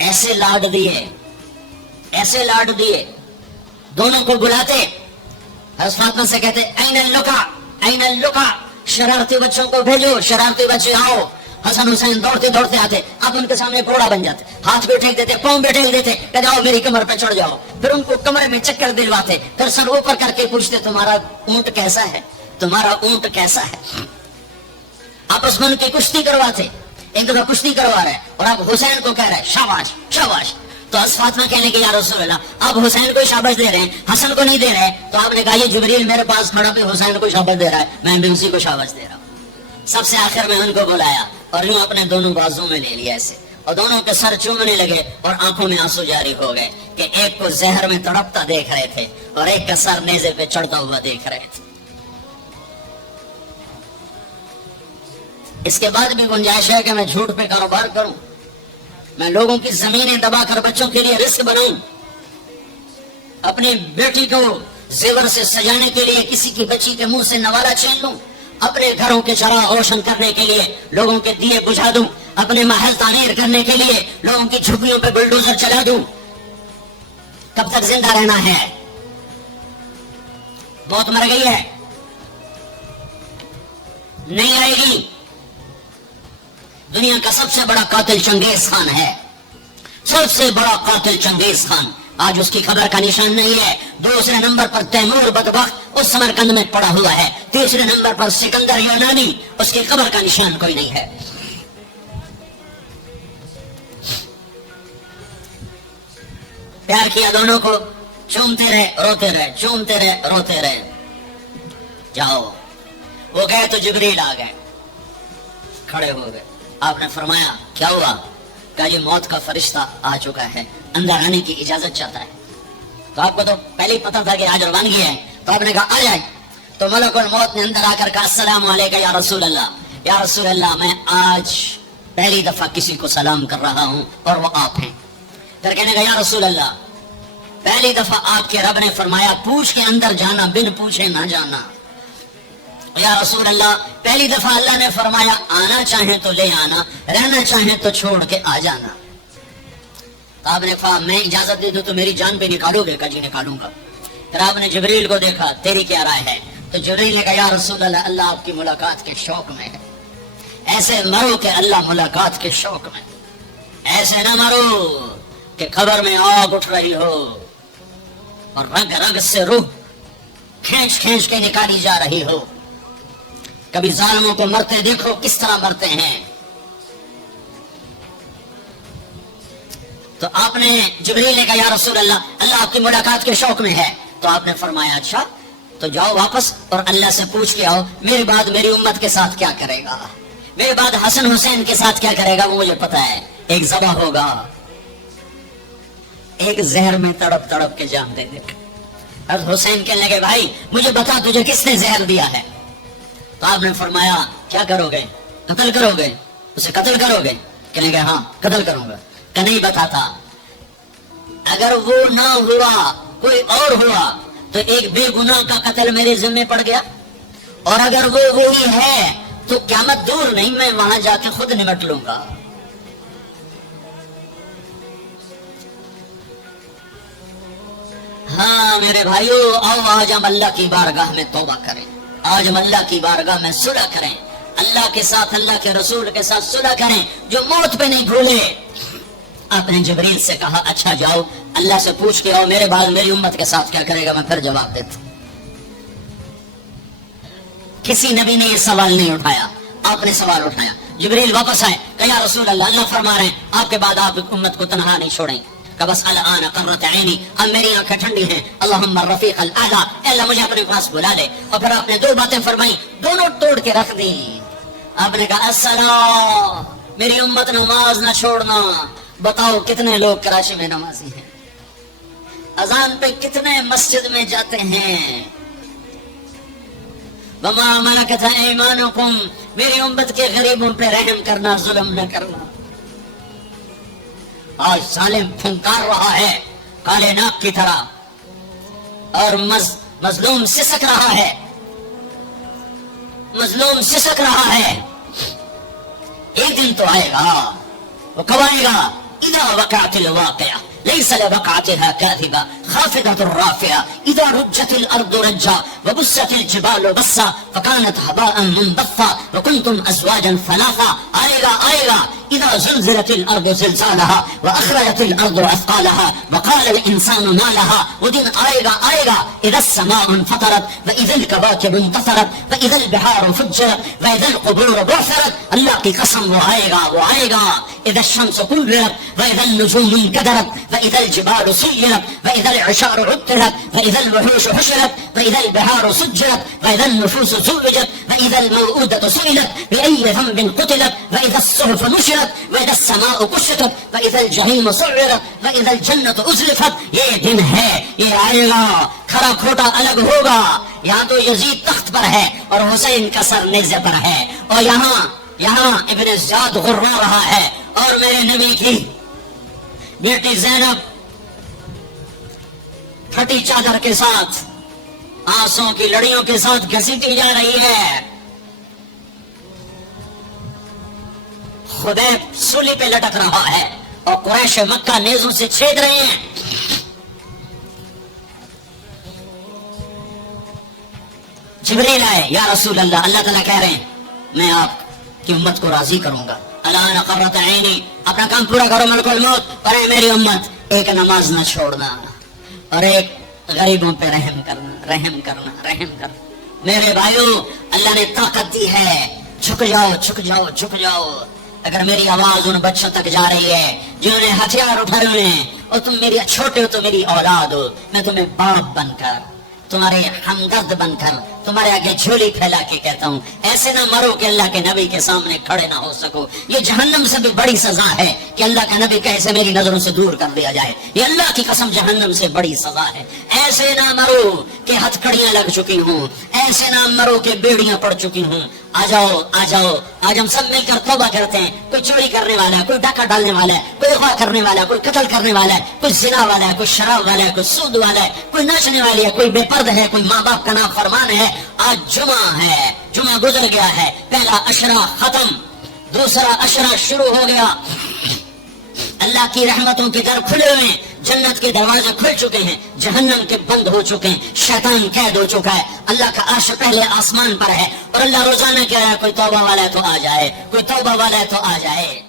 ایسے لاڈ دیے، ایسے لاڈ دیے. دونوں کو بلاتے، حضرت فاطمہ سے کہتے این اللقا، این اللقا، شرارتی بچوں کو بھیجو، شرارتی بچے آؤ. حسن حسین دوڑتے دوڑتے آتے، اب ان کے سامنے گھوڑا بن جاتے، ہاتھ بھی ٹھیک دیتے، پاؤں بھی ٹھیک دیتے، کہتے آؤ میری کمر پہ چڑھ جاؤ. پھر ان کو کمرے میں چکر دلواتے، پھر سر اوپر کر کے پوچھتے تمہارا اونٹ کیسا ہے، تمہارا اونٹ کیسا ہے. آپس میں ان کی کشتی کرواتے. ایک دفعہ کشتی کروا رہے اور آپ حسین کو کہہ رہے شاباش شاباش. تو حضرت فاطمہ کہنے کہ یا رسول اللہ آپ حسین کو شاباش دے رہے ہیں، حسن کو نہیں دے رہے. تو آپ نے کہا یہ جبریل میرے پاس کھڑا پہ حسین کو شاباش دے رہا ہے، میں بھی اسی کو شاباش دے رہا ہوں. سب سے آخر میں ان کو بلایا اور یوں اپنے دونوں بازوں میں لے لیا ایسے، اور دونوں کے سر چومنے لگے اور آنکھوں میں آنسو جاری ہو گئے کہ ایک کو زہر میں تڑپتا دیکھ رہے تھے اور ایک کا سر نیزے پہ چڑھتا ہوا دیکھ رہے تھے. اس کے بعد بھی گنجائش ہے کہ میں جھوٹ پہ کاروبار کروں، میں لوگوں کی زمینیں دبا کر بچوں کے لیے رزق بناؤں، اپنی بیٹی کو زیور سے سجانے کے لیے کسی کی بچی کے منہ سے نوالا چھین لوں، اپنے گھروں کے چراغ روشن کرنے کے لیے لوگوں کے دیے بجھا دوں، اپنے محل تعمیر کرنے کے لیے لوگوں کی جھوپڑیوں پہ بلڈوزر چلا دوں. کب تک زندہ رہنا ہے؟ موت مر گئی ہے، نہیں آئے گی. دنیا کا سب سے بڑا قاتل چنگیز خان ہے، سب سے بڑا قاتل چنگیز خان. آج اس کی خبر کا نشان نہیں ہے. دوسرے نمبر پر تیمور بدبخت اس سمرقند میں پڑا ہوا ہے. تیسرے نمبر پر سکندر یونانی، اس کی خبر کا نشان کوئی نہیں ہے. پیار کیا دونوں کو، چومتے رہے روتے رہے، چومتے رہے روتے رہے. جاؤ. وہ گئے تو جبریل آ گئے، کھڑے ہو گئے. آپ نے فرمایا کیا ہوا؟ کہ یہ موت کا فرشتہ آ چکا ہے، اندر آنے کی اجازت چاہتا ہے. تو آپ کو تو پہلے ہی پتا تھا کہ آج روانگی ہے، تو آپ نے کہا آ جائے. تو ملک الموت نے اندر آ کر کہا السلام علیکم یا رسول اللہ، یا رسول اللہ میں آج پہلی دفعہ کسی کو سلام کر رہا ہوں اور وہ آپ ہیں. پھر کہنے کا یا رسول اللہ پہلی دفعہ آپ کے رب نے فرمایا پوچھ کے اندر جانا، بن پوچھے نہ جانا. یا رسول اللہ پہلی دفعہ اللہ نے فرمایا آنا چاہیں تو لے آنا، رہنا چاہیں تو چھوڑ کے آ جانا. آپ نے کہا میں اجازت دے دوں تو میری جان پہ نکالو گے؟ کہا جی نکالوں گا. پھر آپ نے جبریل کو دیکھا، تیری کیا رائے ہے؟ تو جبریل نے کہا یا رسول اللہ اللہ آپ کی ملاقات کے شوق میں ہے. ایسے مرو کہ اللہ ملاقات کے شوق میں، ایسے نہ مرو کہ خبر میں آگ اٹھ رہی ہو اور رگ رگ سے روح کھینچ کھینچ کے نکالی جا رہی ہو. کبھی ظالموں کو مرتے دیکھو کس طرح مرتے ہیں. تو آپ نے جبریل نے کہا یا رسول اللہ اللہ آپ کی ملاقات کے شوق میں ہے. تو آپ نے فرمایا اچھا تو جاؤ واپس اور اللہ سے پوچھ کے آؤ میرے بعد میری امت کے ساتھ کیا کرے گا، میرے بعد حسن حسین کے ساتھ کیا کرے گا وہ مجھے پتا ہے. ایک ذبح ہوگا، ایک زہر میں تڑپ تڑپ کے جان دے دے. حضرت حسین کہنے لگے بھائی مجھے بتا تجھے کس نے زہر دیا ہے. تو آپ نے فرمایا کیا کرو گے؟ قتل کرو گے؟ اسے قتل کرو گے؟ کہنے گے ہاں قتل کروں گا. کہ نہیں بتاتا، اگر وہ نہ ہوا کوئی اور ہوا تو ایک بے گناہ کا قتل میرے ذمہ پڑ گیا، اور اگر وہ وہی ہے تو قیامت دور نہیں، میں وہاں جا کے خود نمٹ لوں گا. ہاں میرے بھائیو آؤ آج ہم اللہ کی بارگاہ میں توبہ کریں. آج ہم اللہ کی بارگاہ میں صلح کریں، اللہ کے ساتھ، اللہ کے رسول کے ساتھ صلح کریں، جو موت پہ نہیں بھولے۔ آپ نے جبریل سے کہا اچھا جاؤ اللہ سے پوچھ کے آؤ میرے بعد میری امت کے ساتھ کیا کرے گا، میں پھر جواب دیتا۔ کسی نبی نے یہ سوال نہیں اٹھایا، آپ نے سوال اٹھایا۔ جبریل واپس آئے کہ یا رسول اللہ، اللہ فرما رہے ہیں آپ کے بعد آپ امت کو تنہا نہیں چھوڑیں گے۔ کہ بس الان قرۃ عینی، اب میری آنکھیں ٹھنڈی ہیں، اللہم الرفیق الاعلیٰ، اے اللہ مجھے اپنے پاس بلا لے۔ اور پھر آپ نے دو باتیں فرمائی، دونوں توڑ کے رکھ دی۔ آپ نے کہا السلام، میری امت نماز نہ چھوڑنا۔ بتاؤ کتنے لوگ کراچی میں نمازی ہیں، اذان پہ کتنے مسجد میں جاتے ہیں۔ وما ملکت ایمانکم، میری امت کے غریبوں پہ رحم کرنا، ظلم نہ کرنا۔ آج ظالم پھنکار رہا ہے کالے ناک کی طرح، اور مظلوم سسک رہا ہے، مظلوم سسک رہا ہے۔ ایک دن تو آئے گا، وہ کب آئے گا؟ اذا وقعت الواقعہ ليس لوقعتها كاذبة خافضة رافعة إذا رجت الأرض رجا وبست الجبال بسا فكانت هباء منبثا وكنتم أزواجا ثلاثا۔ آئے گا إذا زلزلت الأرض زلزالها وأخرجت الأرض أثقالها وقال الإنسان ما لها۔ ودن آئے گا إذا السماء انفطرت وإذا الكواكب انتثرت وإذا البحار فجرت وإذا القبور بعثرت۔ اللہ کی قسم وہ آئے گا إذا الشمس كورت وإذا النجوم انكدرت وإذا الجبال سيرت وإذا العشار عطلت وإذا الوحوش حشرت وإذا البحار سجرت وإذا النفوس زوجت وإذا الموءودة سئلت بأي ذنب قتلت وإذا الصحف نشرت وإذا السماء كشطت وإذا الجحيم سعرت وإذا الجنة أزلفت۔ یہ دن ہے، یہ آئے گا، کھرا کھوٹا الگ ہوگا۔ یہاں تو یزید تخت پر ہے اور حسین کا سر نیزے پر ہے، اور یہاں ابن زیاد غرا رہا ہے، اور میرے نبی کی بیٹی زینب پھٹی چادر کے ساتھ، آنسوں کی لڑیوں کے ساتھ گھسیٹی جا رہی ہے۔ خدیب سولی پہ لٹک رہا ہے اور قریش مکہ نیزوں سے چھید رہے ہیں۔ جبریل آئے، یا رسول اللہ، اللہ تعالیٰ کہہ رہے ہیں میں آپ کی امت کو راضی کروں گا۔ الان قرۃ عینی، اپنا کام پورا کرو ملک الموت، اور اے میری امت ایک نماز نہ چھوڑنا، اور ایک غریبوں پہ رحم کرنا۔ میرے بھائیو، اللہ نے طاقت دی ہے، جھک جاؤ۔ اگر میری آواز ان بچوں تک جا رہی ہے جنہوں نے ہتھیار اٹھائے ہوئے ہیں، اور تم میری چھوٹے ہو تو میری اولاد ہو، میں تمہیں باپ بن کر، تمہارے ہمدرد بن کر، تمہارے آگے جھولی پھیلا کے کہتا ہوں ایسے نہ مرو کہ اللہ کے نبی کے سامنے کھڑے نہ ہو سکو۔ یہ جہنم سے بھی بڑی سزا ہے کہ اللہ کا نبی کیسے میری نظروں سے دور کر دیا جائے، یہ اللہ کی قسم جہنم سے بڑی سزا ہے۔ ایسے نہ مرو کہ ہتھکڑیاں لگ چکی ہوں، ایسے نہ مرو کہ بیڑیاں پڑ چکی ہوں۔ آ جاؤ آج ہم سب مل کر توبہ کرتے ہیں۔ کوئی چوری کرنے والا ہے، کوئی ڈاکہ ڈالنے والا ہے، کوئی اغوا کرنے والا ہے، کوئی قتل کرنے والا ہے، کوئی زنا والا ہے، کوئی شراب والا ہے، کوئی سود والا ہے، کوئی ناچنے والی ہے، کوئی بے پرد ہے، کوئی ماں باپ کا نام فرمان ہے۔ آج جمعہ ہے، جمعہ گزر گیا ہے، پہلا عشرہ ختم، دوسرا عشرہ شروع ہو گیا۔ اللہ کی رحمتوں کے در کھلے ہوئے ہیں، جنت کے دروازے کھل چکے ہیں، جہنم کے بند ہو چکے ہیں، شیطان قید ہو چکا ہے، اللہ کا عرش پہلے آسمان پر ہے، اور اللہ روزانہ کہہ رہا ہے کوئی توبہ والا ہے تو آ جائے، کوئی توبہ والا ہے تو آ جائے۔